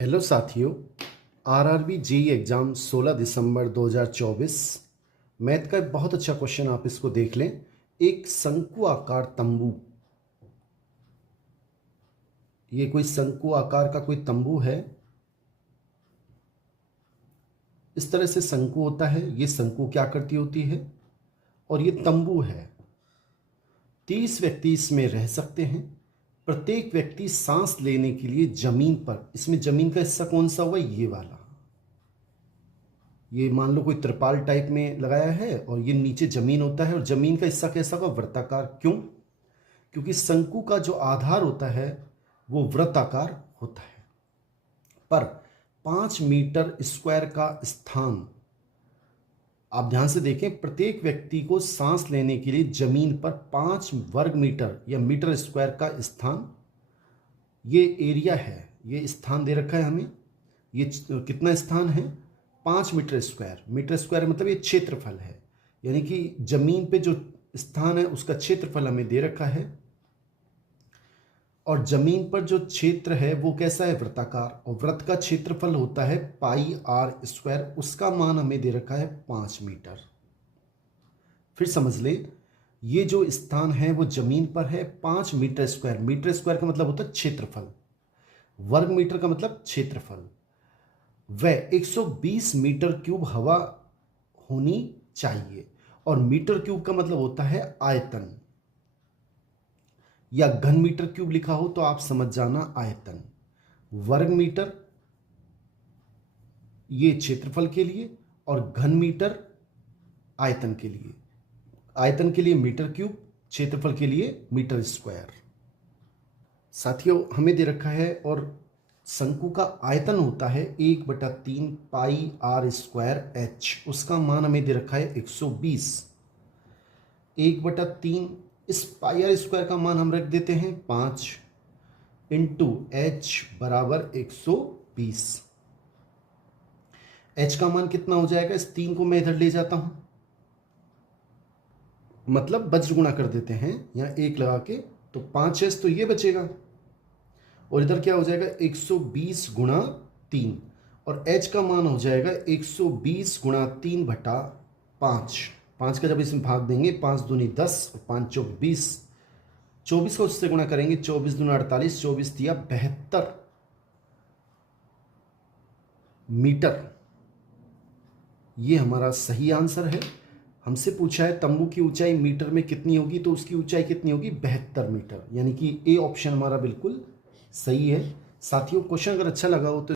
Hello साथियों, RRB JE exam 16 दिसंबर 2024। Math का एक बहुत अच्छा क्वेश्चन, आप इसको देख लें। एक शंकु आकार तंबू, ये कोई शंकु आकार का कोई तंबू है। इस तरह से शंकु होता है। ये शंकु क्या करती होती है, और ये तंबू है। 30 व्यक्ति इसमें रह सकते हैं। प्रत्येक व्यक्ति सांस लेने के लिए जमीन पर, इसमें जमीन का हिस्सा कौन सा हुआ, ये वाला, ये मान लो कोई त्रिपाल टाइप में लगाया है और ये नीचे जमीन होता है, और जमीन का हिस्सा कैसा होगा, वृत्ताकार। क्यों? क्योंकि शंकु का जो आधार होता है वो वृत्ताकार होता है। पर 5 मीटर स्क्वायर का स्थान, आप ध्यान से देखें, प्रत्येक व्यक्ति को सांस लेने के लिए जमीन पर 5 वर्ग मीटर या मीटर स्क्वायर का स्थान, ये एरिया है, ये स्थान दे रखा है हमें। ये कितना स्थान है, 5 मीटर स्क्वायर। मीटर स्क्वायर मतलब ये क्षेत्रफल है, यानी कि जमीन पे जो स्थान है उसका क्षेत्रफल हमें दे रखा है। और जमीन पर जो क्षेत्र है वो कैसा है, वृत्ताकार, और वृत्त का क्षेत्रफल होता है पाई आर स्क्वायर, उसका मान हमें दे रखा है 5 मीटर। फिर समझ ले, ये जो स्थान है वो जमीन पर है, 5 मीटर स्क्वायर। मीटर स्क्वायर का मतलब होता है क्षेत्रफल, वर्ग मीटर का मतलब क्षेत्रफल। वह 120 मीटर क्यूब हवा होनी चाहिए, और मीटर क्यूब का मतलब होता है आयतन, या घन मीटर क्यूब लिखा हो तो आप समझ जाना आयतन। वर्ग मीटर ये क्षेत्रफल के लिए, और घन मीटर आयतन के लिए। आयतन के लिए मीटर क्यूब, क्षेत्रफल के लिए मीटर स्क्वायर। साथियों, हमें दे रखा है, और शंकु का आयतन होता है 1/3 पाई आर स्क्वायर एच, उसका मान हमें दे रखा है 120। 1/3 इस पाई आर स्क्वायर का मान हम रख देते हैं 5 इंटू एच बराबर 120। एच का मान कितना हो जाएगा, इस 3 को मैं इधर ले जाता हूं, मतलब वज्र गुणा कर देते हैं यहां 1 लगा के, तो 5s तो ये बचेगा, और इधर क्या हो जाएगा 120 गुणा 3, और h का मान हो जाएगा 120 गुणा 3 बटा 5। 5 का जब इसमें भाग देंगे, 5 दूनी 10 और 5 चौक 20, 24 को उससे गुणा करेंगे, 24 दूना 48, 24 दिया 72 मीटर। ये हमारा सही आंसर है। हमसे पूछा है तंबू की ऊंचाई मीटर में कितनी होगी, तो उसकी ऊंचाई कितनी होगी, 72 मीटर, यानी कि ए ऑप्शन हमारा बिल्कुल सही है। साथियों, क्वेश्चन अगर अच्छा लगा हो तो